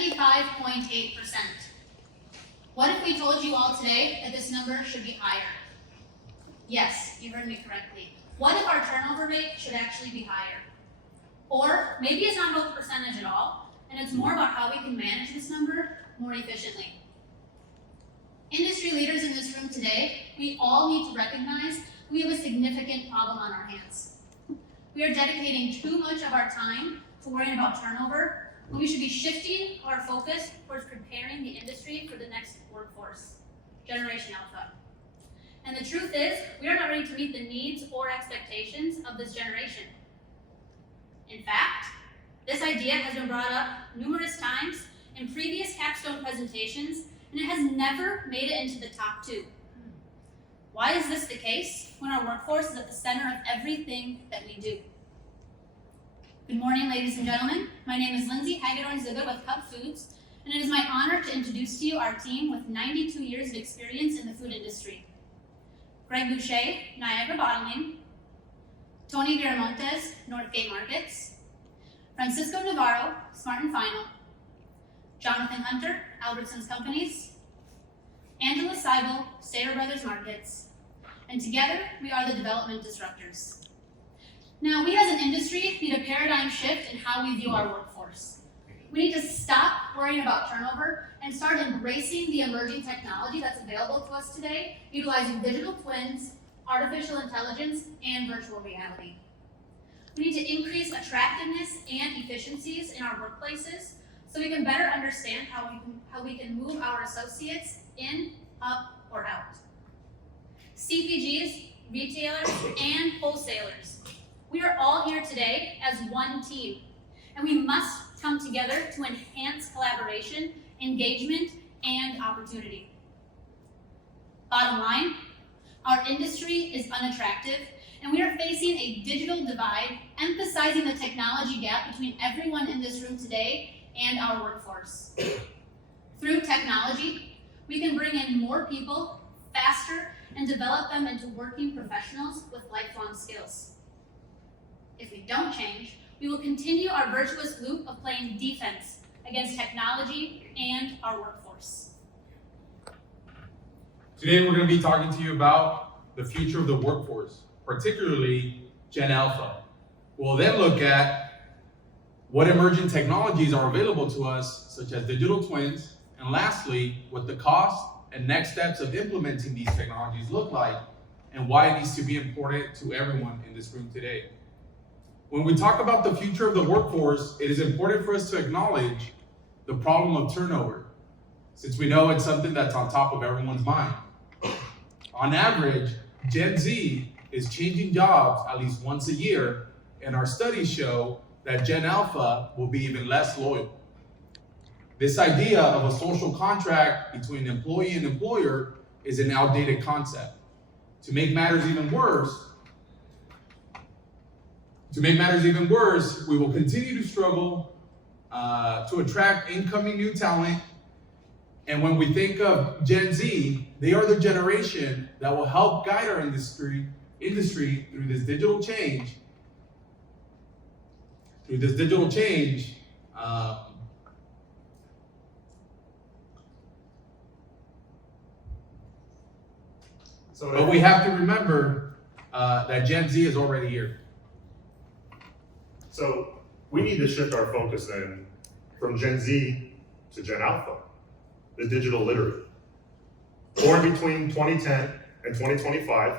75.8%. What if we told you all today that this number should be higher? Yes, you heard me correctly. What if our turnover rate should actually be higher? Or maybe it's not about the percentage at all, and it's more about how we can manage this number more efficiently. Industry leaders in this room today, we all need to recognize we have a significant problem on our hands. We are dedicating too much of our time to worrying about turnover, when we should be shifting our focus towards preparing the industry for the next workforce, Generation Alpha. And the truth is, we are not ready to meet the needs or expectations of this generation. In fact, this idea has been brought up numerous times in previous Capstone presentations, and it has never made it into the top 2. Why is this the case when our workforce is at the center of everything that we do? Good morning, ladies and gentlemen. My name is Lindsay Hagedorn-Ziegler with Cup Foods, and it is my honor to introduce to you our team with 92 years of experience in the food industry. Greg Boucher, Niagara Bottling, Tony Viramontes, Northgate Markets, Francisco Navarro, Smart and Final, Jonathan Hunter, Albertsons Companies, Angela Seibel, Stater Brothers Markets, and together we are the Development Disruptors. Now, we as an industry need a paradigm shift in how we view our workforce. We need to stop worrying about turnover and start embracing the emerging technology that's available to us today, utilizing digital twins, artificial intelligence, and virtual reality. We need to increase attractiveness and efficiencies in our workplaces so we can better understand how we can move our associates in, up, or out. CPGs, retailers, and wholesalers. We are all here today as one team, and we must come together to enhance collaboration, engagement, and opportunity. Bottom line, our industry is unattractive, and we are facing a digital divide, emphasizing the technology gap between everyone in this room today and our workforce. Through technology, we can bring in more people faster and develop them into working professionals with lifelong skills. If we don't change, we will continue our virtuous loop of playing defense against technology and our workforce. Today we're going to be talking to you about the future of the workforce, particularly Gen Alpha. We'll then look at what emerging technologies are available to us, such as digital twins, and lastly, what the cost and next steps of implementing these technologies look like, and why it needs to be important to everyone in this room today. When we talk about the future of the workforce, it is important for us to acknowledge the problem of turnover, since we know it's something that's on top of everyone's mind. On average, Gen Z is changing jobs at least once a year, and our studies show that Gen Alpha will be even less loyal. This idea of a social contract between employee and employer is an outdated concept. To make matters even worse, we will continue to struggle to attract incoming new talent. And when we think of Gen Z, they are the generation that will help guide our industry through this digital change. But we have to remember that Gen Z is already here. So we need to shift our focus then from Gen Z to Gen Alpha, the digital literate. Born between 2010 and 2025,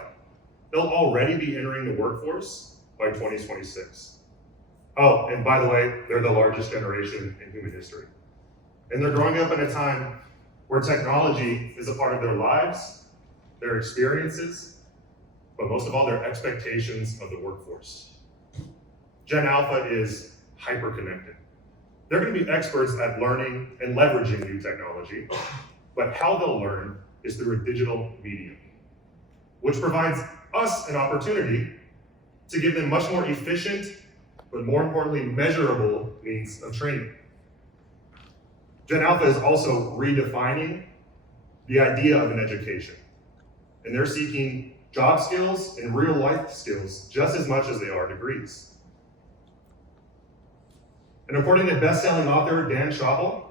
they'll already be entering the workforce by 2026. Oh, and by the way, they're the largest generation in human history. And they're growing up in a time where technology is a part of their lives, their experiences, but most of all, their expectations of the workforce. Gen Alpha is hyper-connected. They're going to be experts at learning and leveraging new technology, but how they'll learn is through a digital medium, which provides us an opportunity to give them much more efficient, but more importantly, measurable means of training. Gen Alpha is also redefining the idea of an education, and they're seeking job skills and real life skills just as much as they are degrees. And according to best-selling author Dan Schawel,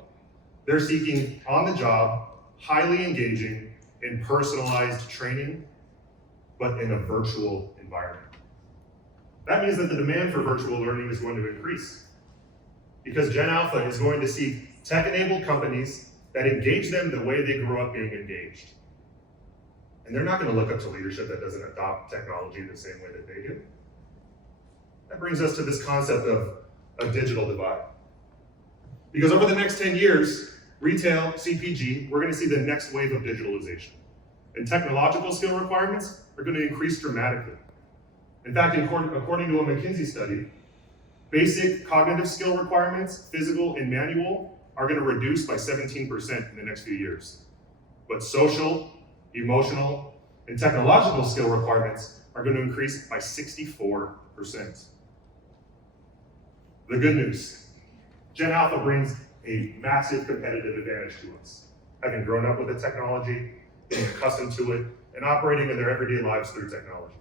They're seeking on-the-job, highly engaging, and personalized training, but in a virtual environment. That means that the demand for virtual learning is going to increase because Gen Alpha is going to seek tech-enabled companies that engage them the way they grew up being engaged. And they're not going to look up to leadership that doesn't adopt technology the same way that they do. That brings us to this concept of a digital divide. Because over the next 10 years, retail, CPG, we're going to see the next wave of digitalization. And technological skill requirements are going to increase dramatically. In fact, according to a McKinsey study, basic cognitive skill requirements, physical and manual, are going to reduce by 17% in the next few years. But social, emotional, and technological skill requirements are going to increase by 64%. The good news, Gen Alpha brings a massive competitive advantage to us, having grown up with the technology, being accustomed to it, and operating in their everyday lives through technology.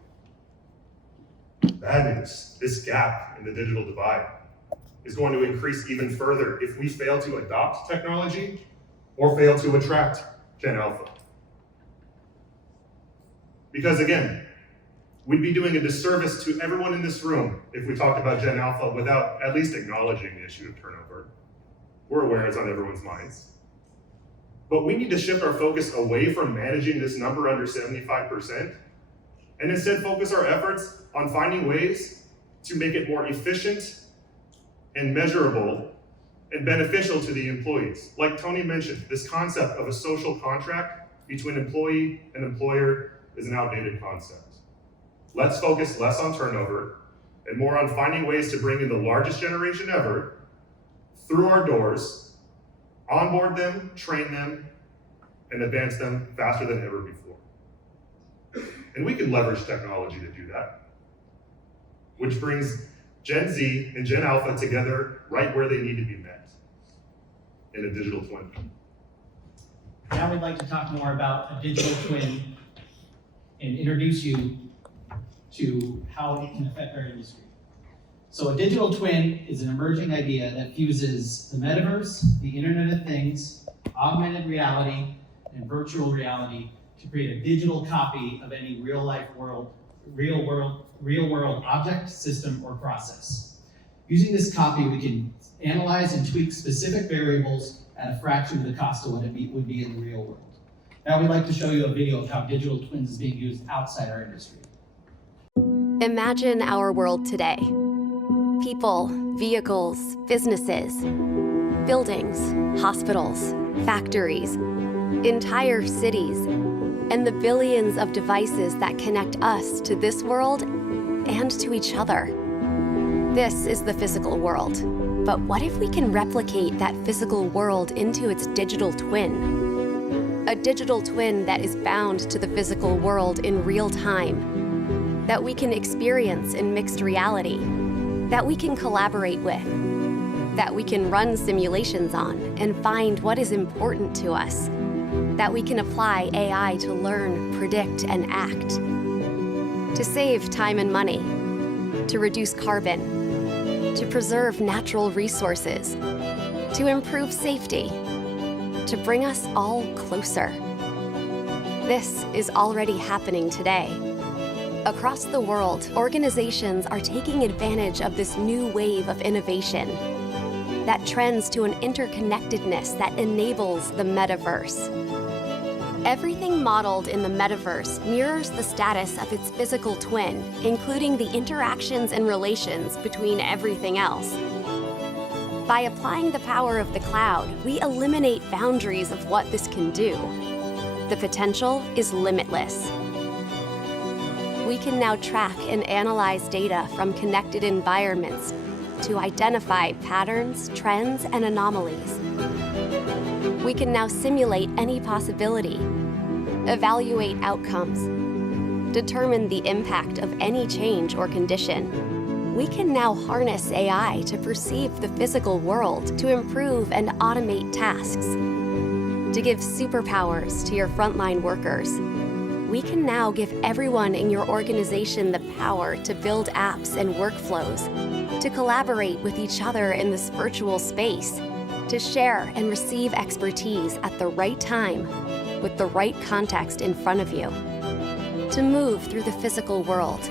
Bad news, this gap in the digital divide is going to increase even further if we fail to adopt technology or fail to attract Gen Alpha. Because again, we'd be doing a disservice to everyone in this room if we talked about Gen Alpha without at least acknowledging the issue of turnover. We're aware it's on everyone's minds. But we need to shift our focus away from managing this number under 75% and instead focus our efforts on finding ways to make it more efficient and measurable and beneficial to the employees. Like Tony mentioned, this concept of a social contract between employee and employer is an outdated concept. Let's focus less on turnover and more on finding ways to bring in the largest generation ever through our doors, onboard them, train them, and advance them faster than ever before. And we can leverage technology to do that, which brings Gen Z and Gen Alpha together right where they need to be met, in a digital twin. Now we'd like to talk more about a digital twin and introduce you to how it can affect our industry. So a digital twin is an emerging idea that fuses the metaverse, the Internet of Things, augmented reality, and virtual reality to create a digital copy of any real world object, system, or process. Using this copy, we can analyze and tweak specific variables at a fraction of the cost of what it would be in the real world. Now we'd like to show you a video of how digital twins is being used outside our industry. Imagine our world today. People, vehicles, businesses, buildings, hospitals, factories, entire cities, and the billions of devices that connect us to this world and to each other. This is the physical world. But what if we can replicate that physical world into its digital twin? A digital twin that is bound to the physical world in real time, that we can experience in mixed reality, that we can collaborate with, that we can run simulations on and find what is important to us, that we can apply AI to learn, predict, and act, to save time and money, to reduce carbon, to preserve natural resources, to improve safety, to bring us all closer. This is already happening today. Across the world, organizations are taking advantage of this new wave of innovation that trends to an interconnectedness that enables the metaverse. Everything modeled in the metaverse mirrors the status of its physical twin, including the interactions and relations between everything else. By applying the power of the cloud, we eliminate boundaries of what this can do. The potential is limitless. We can now track and analyze data from connected environments to identify patterns, trends, and anomalies. We can now simulate any possibility, evaluate outcomes, determine the impact of any change or condition. We can now harness AI to perceive the physical world to improve and automate tasks, to give superpowers to your frontline workers. We can now give everyone in your organization the power to build apps and workflows, to collaborate with each other in this virtual space, to share and receive expertise at the right time with the right context in front of you, to move through the physical world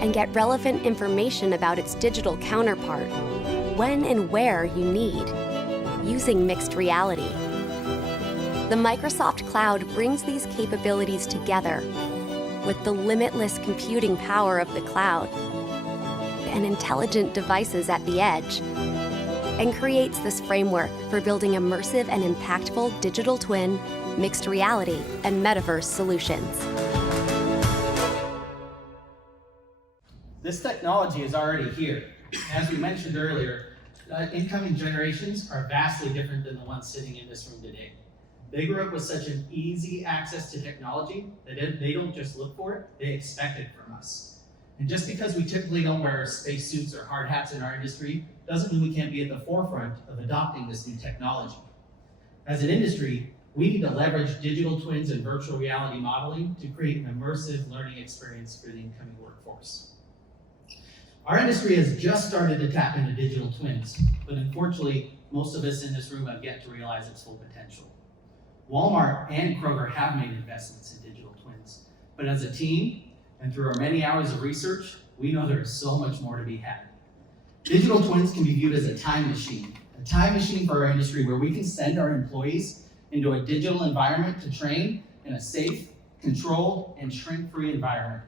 and get relevant information about its digital counterpart when and where you need, using mixed reality. The Microsoft Cloud brings these capabilities together with the limitless computing power of the cloud and intelligent devices at the edge, and creates this framework for building immersive and impactful digital twin, mixed reality, and metaverse solutions. This technology is already here. As we mentioned earlier, incoming generations are vastly different than the ones sitting in this room today. They grew up with such an easy access to technology that they don't just look for it, they expect it from us. And just because we typically don't wear space suits or hard hats in our industry, doesn't mean we can't be at the forefront of adopting this new technology. As an industry, we need to leverage digital twins and virtual reality modeling to create an immersive learning experience for the incoming workforce. Our industry has just started to tap into digital twins, but unfortunately, most of us in this room have yet to realize its full potential. Walmart and Kroger have made investments in digital twins, but as a team, and through our many hours of research, we know there is so much more to be had. Digital twins can be viewed as a time machine for our industry where we can send our employees into a digital environment to train in a safe, controlled, and shrink-free environment.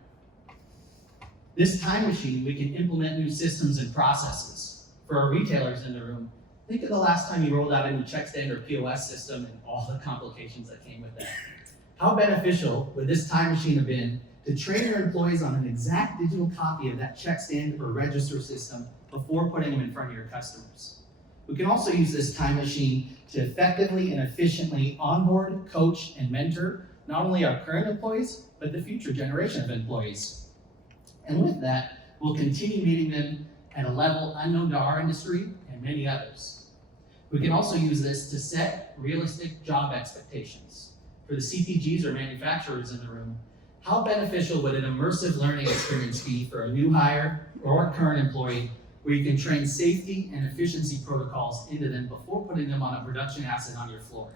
This time machine, we can implement new systems and processes. For our retailers in the room, think of the last time you rolled out a new check stand or POS system and all the complications that came with that. How beneficial would this time machine have been to train your employees on an exact digital copy of that check stand or register system before putting them in front of your customers? We can also use this time machine to effectively and efficiently onboard, coach, and mentor not only our current employees, but the future generation of employees. And with that, we'll continue meeting them at a level unknown to our industry and many others. We can also use this to set realistic job expectations. For the CPGs or manufacturers in the room, how beneficial would an immersive learning experience be for a new hire or a current employee where you can train safety and efficiency protocols into them before putting them on a production asset on your floor?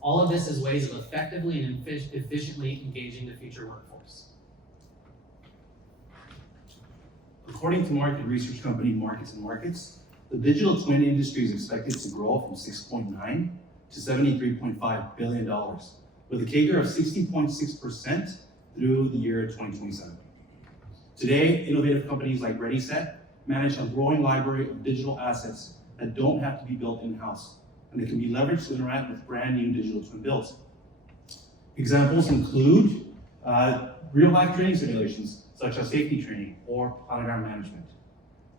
All of this is ways of effectively and efficiently engaging the future workforce. According to market research company Markets and Markets, the digital twin industry is expected to grow from $6.9 to $73.5 billion, with a CAGR of 60.6% through the year 2027. Today, innovative companies like ReadySet manage a growing library of digital assets that don't have to be built in-house, and they can be leveraged to interact with brand new digital twin builds. Examples include real-life training simulations, such as safety training or planogram management.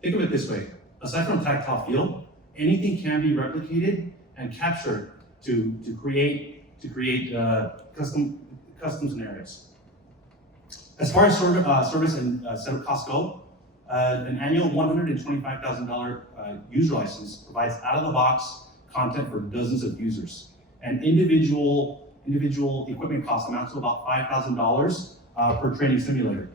Think of it this way: aside from tactile feel, anything can be replicated and captured to create custom scenarios. As far as service and setup costs go, an annual $125,000 user license provides out-of-the-box content for dozens of users, and individual equipment costs amount to about $5,000 per training simulator.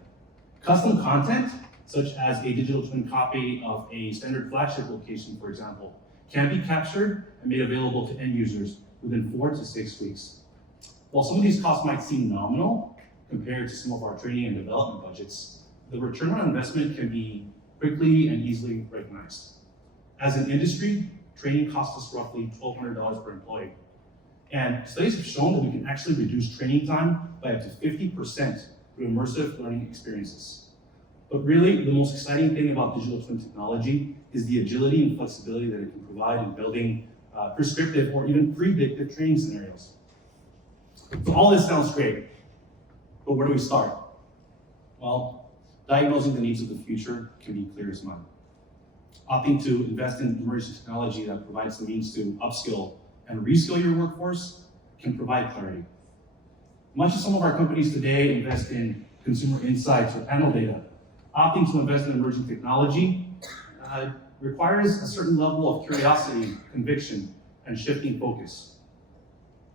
Custom content, such as a digital twin copy of a standard flagship location, for example, can be captured and made available to end users within 4 to 6 weeks. While some of these costs might seem nominal compared to some of our training and development budgets, the return on investment can be quickly and easily recognized. As an industry, training costs us roughly $1,200 per employee. And studies have shown that we can actually reduce training time by up to 50% through immersive learning experiences. But really, the most exciting thing about digital twin technology is the agility and flexibility that it can provide in building prescriptive or even predictive training scenarios. So all this sounds great, but where do we start? Well, diagnosing the needs of the future can be clear as mud. Opting to invest in emerging technology that provides the means to upskill and reskill your workforce can provide clarity. Much as some of our companies today invest in consumer insights or panel data, opting to invest in emerging technology requires a certain level of curiosity, conviction, and shifting focus.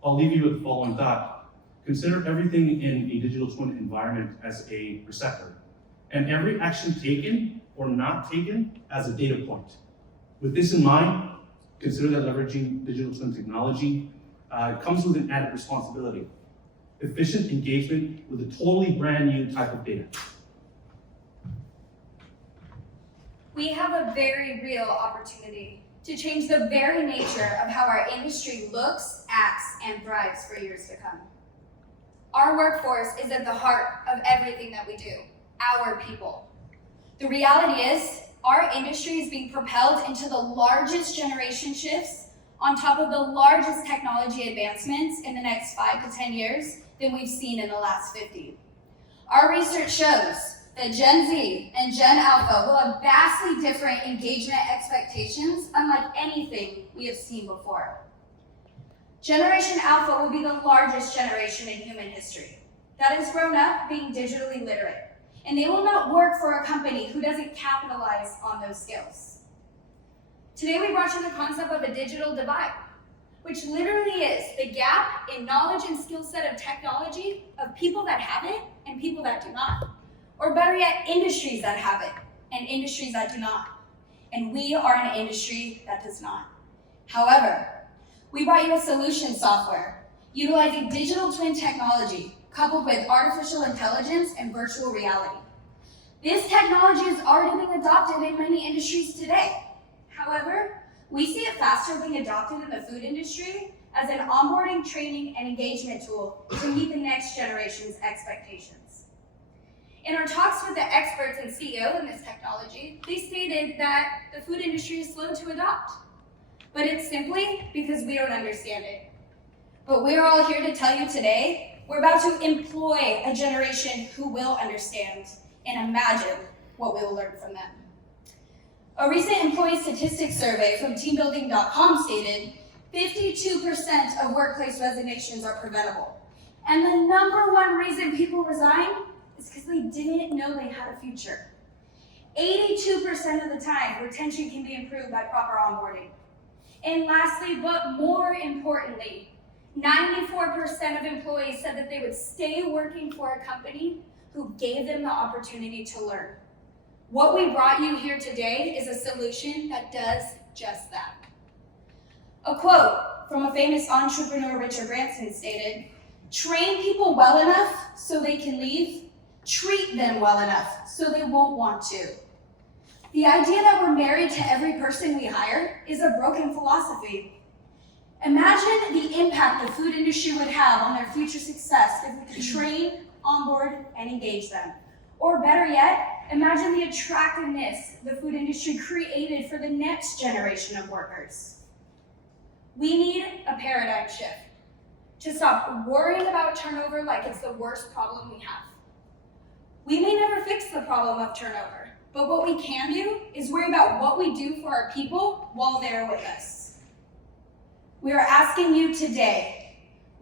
I'll leave you with the following thought. Consider everything in a digital twin environment as a receptor, and every action taken or not taken as a data point. With this in mind, consider that leveraging digital twin technology comes with an added responsibility. Efficient engagement with a totally brand new type of data. We have a very real opportunity to change the very nature of how our industry looks, acts, and thrives for years to come. Our workforce is at the heart of everything that we do, our people. The reality is, our industry is being propelled into the largest generation shifts on top of the largest technology advancements in the next 5 to 10 years than we've seen in the last 50. Our research shows that Gen Z and Gen Alpha will have vastly different engagement expectations unlike anything we have seen before. Generation Alpha will be the largest generation in human history that has grown up being digitally literate, and they will not work for a company who doesn't capitalize on those skills. Today we brought you the concept of a digital divide, which literally is the gap in knowledge and skill set of technology of people that have it and people that do not. Or better yet, industries that have it and industries that do not. And we are an industry that does not. However, we brought you a solution software utilizing digital twin technology coupled with artificial intelligence and virtual reality. This technology is already being adopted in many industries today. However, we see it faster being adopted in the food industry as an onboarding, training, and engagement tool to meet the next generation's expectations. In our talks with the experts and CEO in this technology, they stated that the food industry is slow to adopt, but it's simply because we don't understand it. But we're all here to tell you today, we're about to employ a generation who will understand and imagine what we will learn from them. A recent employee statistics survey from teambuilding.com stated 52% of workplace resignations are preventable. And the number one reason people resign is because they didn't know they had a future. 82% of the time, retention can be improved by proper onboarding. And lastly, but more importantly, 94% of employees said that they would stay working for a company who gave them the opportunity to learn. What we brought you here today is a solution that does just that. A quote from a famous entrepreneur, Richard Branson, stated, "Train people well enough so they can leave, treat them well enough so they won't want to." The idea that we're married to every person we hire is a broken philosophy. Imagine the impact the food industry would have on their future success if we could train, onboard, and engage them. Or better yet, imagine the attractiveness the food industry created for the next generation of workers. We need a paradigm shift to stop worrying about turnover like it's the worst problem we have. We may never fix the problem of turnover, but what we can do is worry about what we do for our people while they're with us. We are asking you today,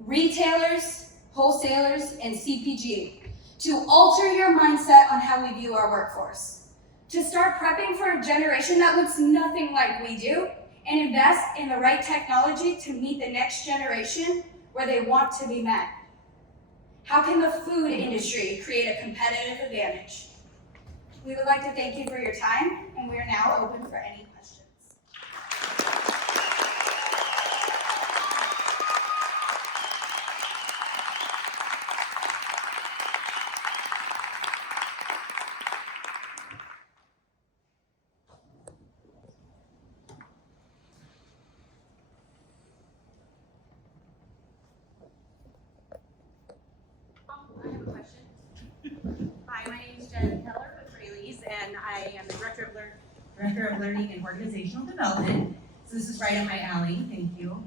retailers, wholesalers, and CPG, to alter your mindset on how we view our workforce, to start prepping for a generation that looks nothing like we do, and invest in the right technology to meet the next generation where they want to be met. How can the food industry create a competitive advantage? We would like to thank you for your time, and we are now open for any questions. I have a question. Hi, my name is Jen Keller with Rayleigh's, and I am the Director of Learning and Organizational Development. So this is right up my alley, thank you.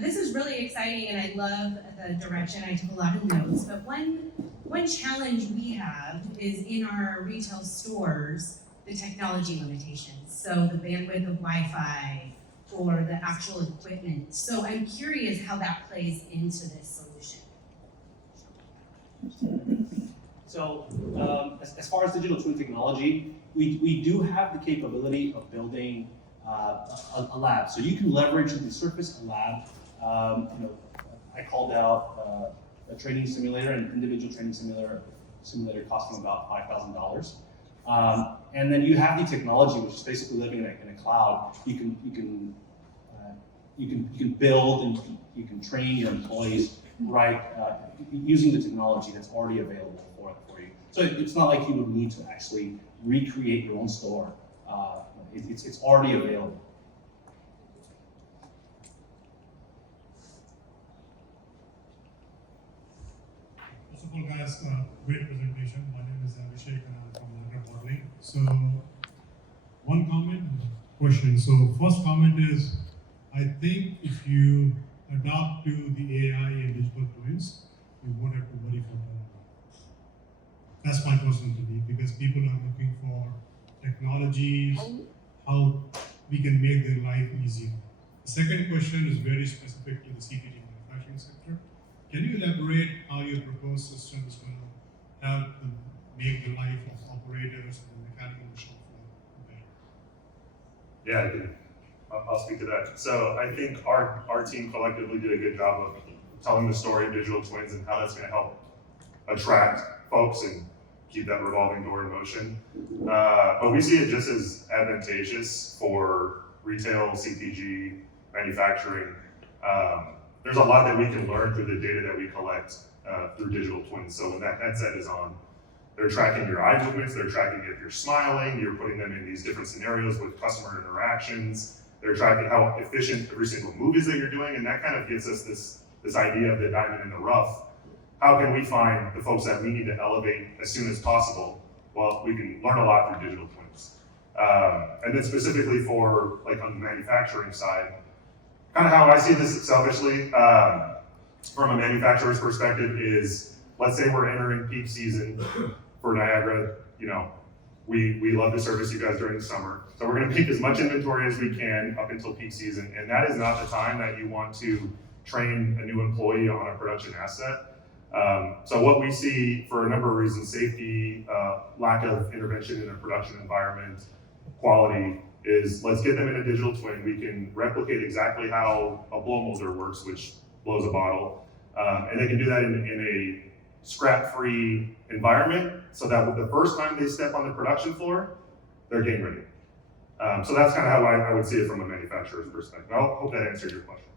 This is really exciting, and I love the direction. I took a lot of notes, but one challenge we have is in our retail stores, the technology limitations. So the bandwidth of Wi-Fi or the actual equipment. So I'm curious how that plays into this solution. So as far as digital twin technology, we do have the capability of building a lab. So you can leverage and surface a lab. I called out a training simulator, an individual training simulator costing about $5,000. And then you have the technology, which is basically living in a cloud. You can you can build and you can train your employees right using the technology that's already available for you. So it's not like you would need to actually recreate your own store. It's already available. First of all, guys, great presentation. My name is Abhishek and I'm from Landgraf Modeling. So, one comment and a question. So, first comment is, I think if you adopt to the AI and digital twins, you won't have to worry for turnover. That's my personal belief, because people are looking for technologies, how we can make their life easier. The second question is very specific to the CPG manufacturing sector. Can you elaborate how your proposed system is going to help make the life of operators and the mechanical shop floor better? Yeah, I can. I'll speak to that. So I think our team collectively did a good job of telling the story of digital twins and how that's going to help attract folks and keep that revolving door in motion. But we see it just as advantageous for retail, CPG, manufacturing. There's a lot that we can learn through the data that we collect through digital twins. So when that headset is on, they're tracking your eye movements, they're tracking if you're smiling, you're putting them in these different scenarios with customer interactions, they're tracking how efficient every single move is that you're doing, and that kind of gives us this idea of the diamond in the rough. How can we find the folks that we need to elevate as soon as possible? Well, we can learn a lot through digital twins. And then specifically for, like on the manufacturing side, kind of how I see this selfishly, from a manufacturer's perspective is, let's say we're entering peak season for Niagara, you know, we love to service you guys during the summer. So we're gonna peak as much inventory as we can up until peak season. And that is not the time that you want to train a new employee on a production asset. So what we see for a number of reasons, safety, lack of intervention in a production environment, quality, is let's get them in a digital twin. We can replicate exactly how a blow molder works, which blows a bottle. And they can do that in a scrap-free environment, so that the first time they step on the production floor, they're game ready. So that's kind of how I would see it from a manufacturer's perspective. I hope that answered your question.